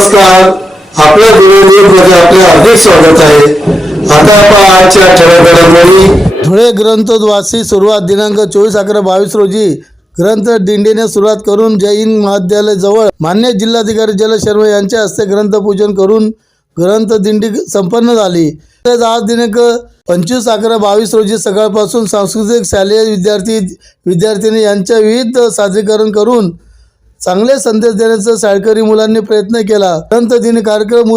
नमस्कार. आपल्या मध्ये आपले हार्दिक स्वागत आहे. आता आपण आजच्या ठळक घडामोडी. धुळे ग्रंथोद्वासी सुरुवात दिनांक 24/11/22 रोजी ग्रंथ दिंडीने सुरुवात करून जय हिंद महाविद्यालय जवळ मान्य जिल्हाधिकारी जल शर्मा यांच्या हस्ते ग्रंथपूजन करून ग्रंथ दिंडी संपन्न झाली. आज दिनांक 25/11/22 रोजी सकाळपासून सांस्कृतिक शालेय विद्यार्थिनी यांच्या विविध सादरीकरण करून चांगले संदेश देण्याचा शाळकरी मुलांनी प्रयत्न केला. ग्रंथ दिनी कार्यक्रम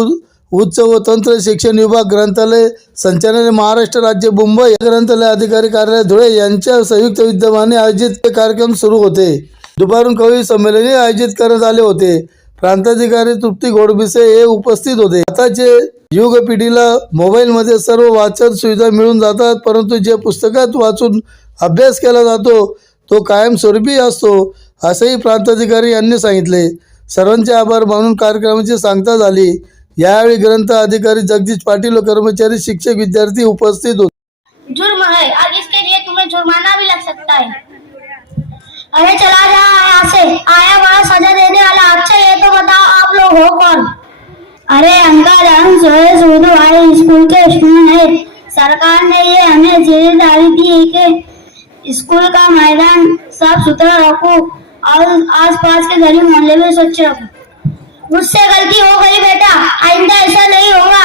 उच्च व तंत्र शिक्षण विभाग ग्रंथालय संचालनालय महाराष्ट्र राज्य मुंबई ग्रंथालय अधिकारी कार्यालय धुळे यांच्या संयुक्त विद्यमाने आयोजित कार्यक्रम सुरू होते. दुपारून कवी संमेलनही आयोजित करण्यात आले होते. प्रांताधिकारी तृप्ती घोडबिसे हे उपस्थित होते. आताचे युग पिढीला मोबाईलमध्ये सर्व वाचन सुविधा मिळून जातात, परंतु जे पुस्तकात वाचून अभ्यास केला जातो तो कायमस्वरूपी असतो, असेही प्रांताधिकारी यांनी सांगितले. सर्वांचे आभार मानून कार्यक्रमाची सांगता झाली. यावेळी ग्रंथ अधिकारी जगदीश पाटील व कर्मचारी शिक्षक विद्यार्थी उपस्थित होते. जुर्म है और इसके लिए तुम्हें जुर्माना भी लग सकता है. अरे चला जा यहाँ से, आया वहाँ सजा देने वाला. अच्छा ये तो बताओ आप लोग हो कौन? अरे अंकल हम सोए सूद वाले स्कूल के स्टूडेंट हैं. सरकार ने ये हमें जिम्मेदारी दी है कि स्कूल का मैदान साफ सुथरा रखो और आसपास के गली मोहल्ले में स्वच्छ रखो. मुझसे गलती हो गई बेटा, आइंदा ऐसा नहीं होगा.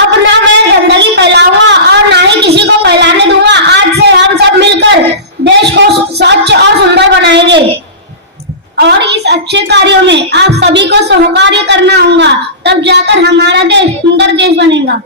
अब ना मैं गंदगी फैलाऊंगा और ना ही किसी को फैलाने दूंगा. आज से हम सब मिलकर देश को स्वच्छ और सुंदर बनाएंगे और इस अच्छे कार्यों में आप सभी को सहकार्य करना होगा, तब जाकर हमारा देश सुंदर देश बनेगा.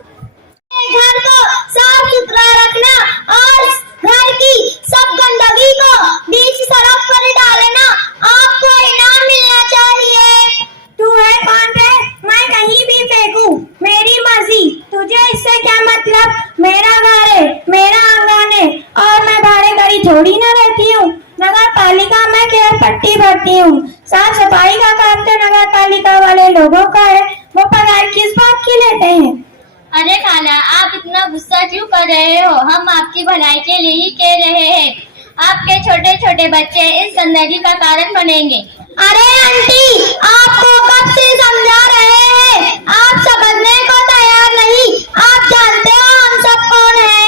घर को साफ सुथरा रखना और घर की सब गंदगी को बीच सड़क पर डालना. आपको इनाम मिलना चाहिए. तू है कौन रे? मैं कहीं भी फेंकूं, मेरी मर्जी. तुझे इससे क्या मतलब? मेरा घर है, मेरा आंगन है और मैं भाड़े घरी थोड़ी ना रहती हूँ. नगर पालिका में केवल पट्टी भरती हूँ. साफ सफाई का काम तो नगर पालिका वाले लोगों का है. वो पगार किस बात की लेते हैं? अरे खाला, आप इतना गुस्सा क्यों कर रहे हो? हम आपकी भलाई के लिए ही कह रहे हैं. आपके छोटे छोटे बच्चे इस गंदगी का कारण बनेंगे. अरे आंटी, आपको कब से समझा रहे हैं? आप समझने को तैयार नहीं. आप जानते हो हम सब कौन हैं?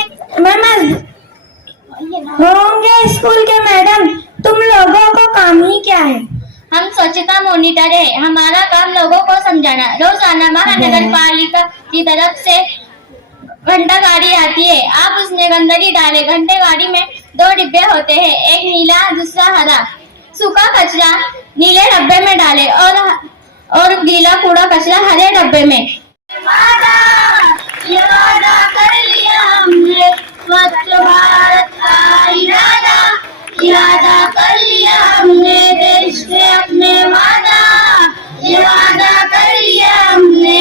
होंगे स्कूल के मैडम. तुम लोगों को काम ही क्या है? हम स्वच्छता मॉनिटर है. हमारा काम लोगों को समझाना. रोजाना महानगर पालिका की तरफ से घंटा गाड़ी आती है. आप उसमें गंदगी डालें. घंटे गाड़ी में 2 डिब्बे होते हैं, एक नीला दूसरा हरा. सूखा कचरा नीले डब्बे में डालें और गीला कूड़ा कचरा हरे डब्बे में. इरादा कर लिया हमने स्वच्छ भारत का इरादा. इरादा कर लिया हमने देश से अपने वादा. इरादा कर लिया हमने.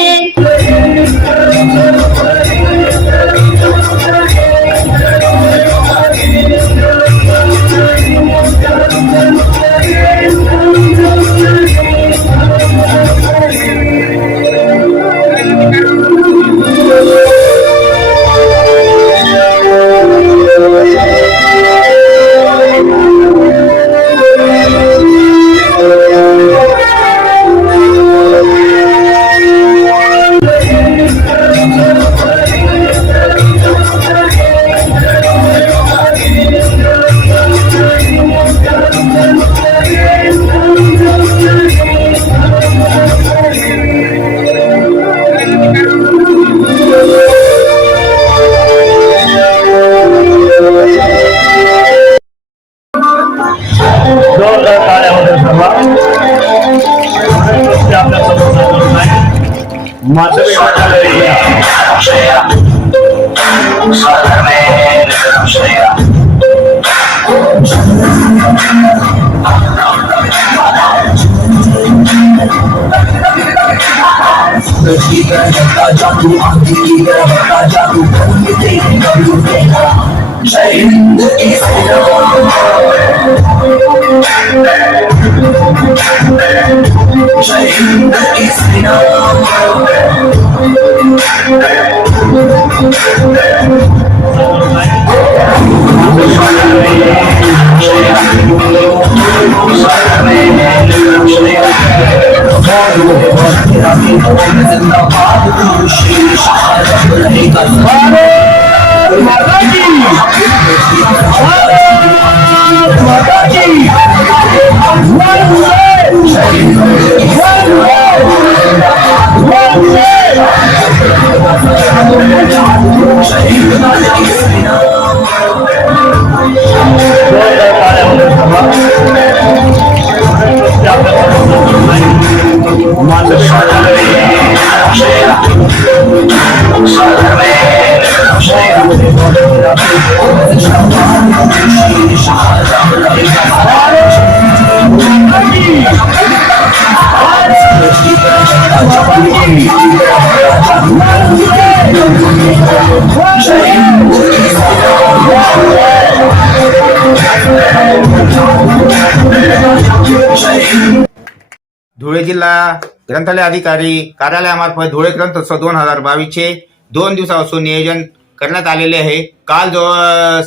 धुळे जिल्हा ग्रंथालय अधिकारी कार्यालयामार्फत धुळे ग्रंथोत्सव 2022 चे 2 दिवसापासून नियोजन करण्यात आलेले आहे. काल जो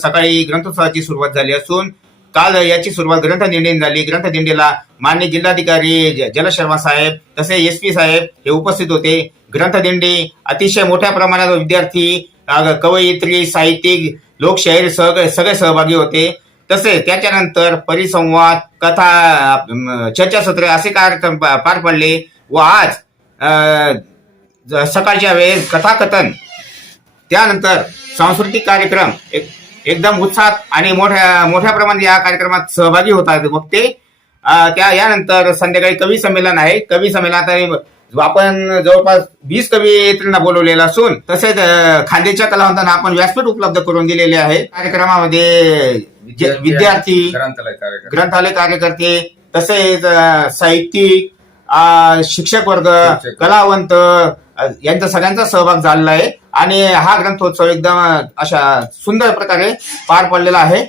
सकाळी ग्रंथोत्सवाची सुरुवात झाली असून काल याची सुरुवात ग्रंथदिंडीने झाली. ग्रंथदिंडीला माननीय जिल्हाधिकारी जलज शर्मा साहेब तसे SP साहेब हे उपस्थित होते. ग्रंथदिंडी अतिशय मोठ्या प्रमाणात विद्यार्थी, कवयित्री, साहित्यिक, लोकशाहीर सगळे सहभागी होते. तसेच त्याच्यानंतर परिसंवाद, कथा, चर्चासत्र असे कार्यक्रम पार पडले व आज सकाळच्या वेळेस कथाकथन, त्यानंतर सांस्कृतिक कार्यक्रम एकदम उत्साहात आणि मोठ्या प्रमाणात या कार्यक्रमात सहभागी होतात वक्ते. यानंतर संध्याकाळी कवी संमेलन आहे. कवी संमेलनात आपण जवळपास 20 कवयित्रींना बोलवलेलं असून तसेच खांदेच्या कलावंतांना आपण व्यासपीठ उपलब्ध करून दिलेले आहे. कार्यक्रमामध्ये विद्यार्थी, ग्रंथालय कार्यकर्ते तसेच साहित्यिक, शिक्षक वर्ग, कलावंत यांचा सगळ्यांचा सहभाग झालेला आहे आणि हा ग्रंथोत्सव एकदम अशा सुंदर प्रकारे पार पडलेला आहे.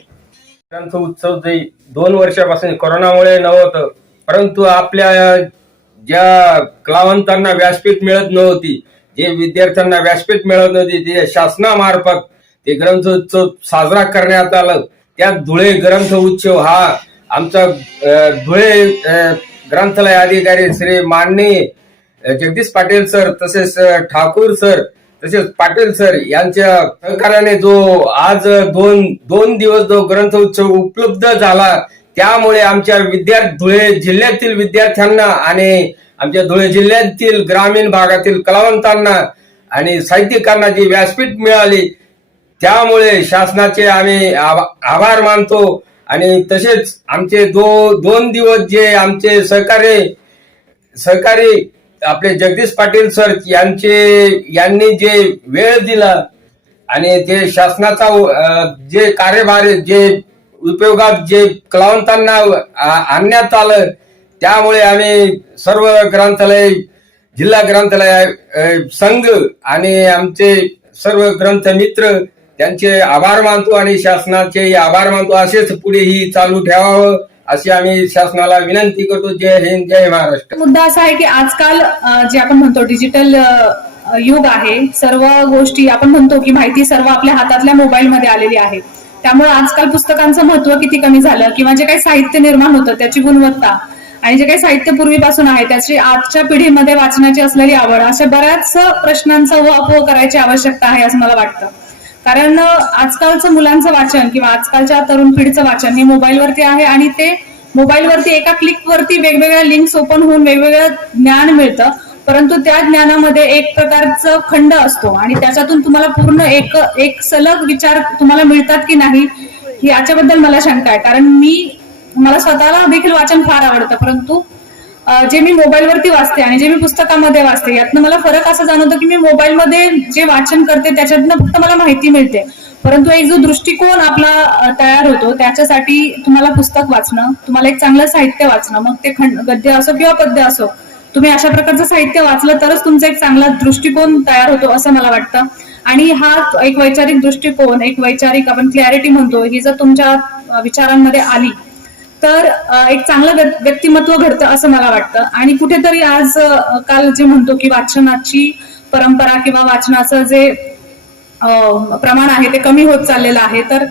ग्रंथ उत्सव जे 2 वर्षापासून कोरोनामुळे नव्हतं, परंतु आपल्या ज्या कलावंतांना व्यासपीठ मिळत नव्हती, जे विद्यार्थ्यांना व्यासपीठ मिळत नव्हती, ते शासनामार्फत ते ग्रंथ उत्सव साजरा करण्यात आलं. त्यात धुळे ग्रंथ उत्सव हा आमचा धुळे ग्रंथालय अधिकारी श्री माननीय जगदीश पाटील सर तसेच ठाकूर सर तसेच पाटील सर यांच्या सहकार्याने जो आज दोन दिवस जो ग्रंथ उत्सव उपलब्ध झाला, त्यामुळे आमच्या धुळे जिल्ह्यातील विद्यार्थ्यांना आणि आमच्या धुळे जिल्ह्यातील ग्रामीण भागातील कलावंतांना आणि साहित्यिकांना जी व्यासपीठ मिळाली, त्यामुळे शासनाचे आम्ही आभार मानतो. आणि तसेच आमचे 2 दिवस जे आमचे सहकारी आपले जगदीश पाटील सर यांनी जे वेळ दिला आणि ते शासनाचा जे कार्यभार जे उपयोगात जे कलावंतांना आणण्यात आलं, त्यामुळे आम्ही सर्व ग्रंथालय, जिल्हा ग्रंथालय संघ आणि आमचे सर्व ग्रंथ मित्र त्यांचे आभार मानतो आणि शासनाचे आभार मानतो. असेच पुढेही चालू ठेवावं अशी आम्ही शासनाला विनंती करतो. जय हिंद, जय महाराष्ट्र. मुद्दा असा आहे की आजकाल जे आपण म्हणतो डिजिटल युग आहे, सर्व गोष्टी आपण म्हणतो की माहिती सर्व आपल्या हातातल्या मोबाईलमध्ये आलेली आहे. त्यामुळे आजकाल पुस्तकांचं महत्व किती कमी झालं किंवा जे काही साहित्य निर्माण होतं त्याची गुणवत्ता आणि जे काही साहित्य पूर्वीपासून आहे त्याची आजच्या पिढीमध्ये वाचनाची असलेली आवड, अशा बऱ्याच प्रश्नांचा उहापोह करायची आवश्यकता आहे असं मला वाटतं. कारण आजकालचं मुलांचं वाचन किंवा आजकालच्या तरुण पिढीचं वाचन हे मोबाईलवरती आहे आणि ते मोबाईलवरती एका क्लिकवरती वेगवेगळ्या लिंक्स ओपन होऊन वेगवेगळं ज्ञान मिळतं, परंतु त्या ज्ञानामध्ये एक प्रकारचं खंड असतो आणि त्याच्यातून तुम्हाला पूर्ण एक सलग विचार तुम्हाला मिळतात की नाही याच्याबद्दल मला शंका आहे. कारण मला स्वतःला देखील वाचन फार आवडतं, परंतु जे मी मोबाईलवरती वाचते आणि जे मी पुस्तकामध्ये वाचते यातनं मला फरक असं जाणवतो की मी मोबाईलमध्ये जे वाचन करते त्याच्यातनं फक्त मला माहिती मिळते, परंतु एक जो दृष्टिकोन आपला तयार होतो त्याच्यासाठी तुम्हाला पुस्तक वाचणं, तुम्हाला एक चांगलं साहित्य वाचणं, मग ते गद्य असो किंवा पद्य असो, तुम्ही अशा प्रकारचं साहित्य वाचलं तरच तुमचा एक चांगला दृष्टिकोन तयार होतो असं मला वाटतं. आणि हा एक वैचारिक दृष्टिकोन, एक वैचारिक आपण क्लॅरिटी म्हणतो, ही जर तुमच्या विचारांमध्ये आली तर एक चांगलं व्यक्तिमत्व घडतं असं मला वाटतं. आणि कुठेतरी आज काल जे म्हणतो की वाचनाची परंपरा किंवा वाचनाचं जे प्रमाण आहे ते कमी होत चाललेलं आहे, तर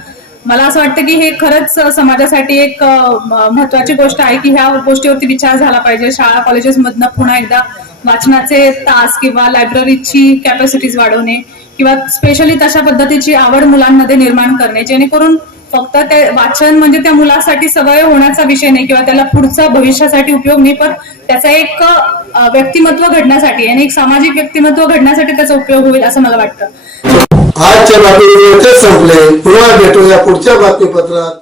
मला असं वाटतं की हे खरंच समाजासाठी एक महत्वाची गोष्ट आहे की ह्या गोष्टीवरती विचार झाला पाहिजे. शाळा कॉलेजेसमधनं पुन्हा एकदा वाचनाचे तास किंवा लायब्ररीची कॅपॅसिटीज वाढवणे किंवा स्पेशली तशा पद्धतीची आवड मुलांमध्ये निर्माण करणे, जेणेकरून फक्त ते वाचन म्हणजे त्या मुलासाठी सवय होण्याचा विषय नाही किंवा त्याला पुढचा भविष्यासाठी उपयोग नाही, पण त्याचा एक व्यक्तिमत्व घडण्यासाठी आणि एक सामाजिक व्यक्तिमत्व घडण्यासाठी त्याचा उपयोग होईल असं मला वाटतं. आजच्या बातमीपत्र संपले. पुन्हा भेटूया पुढच्या बातमीपत्रात.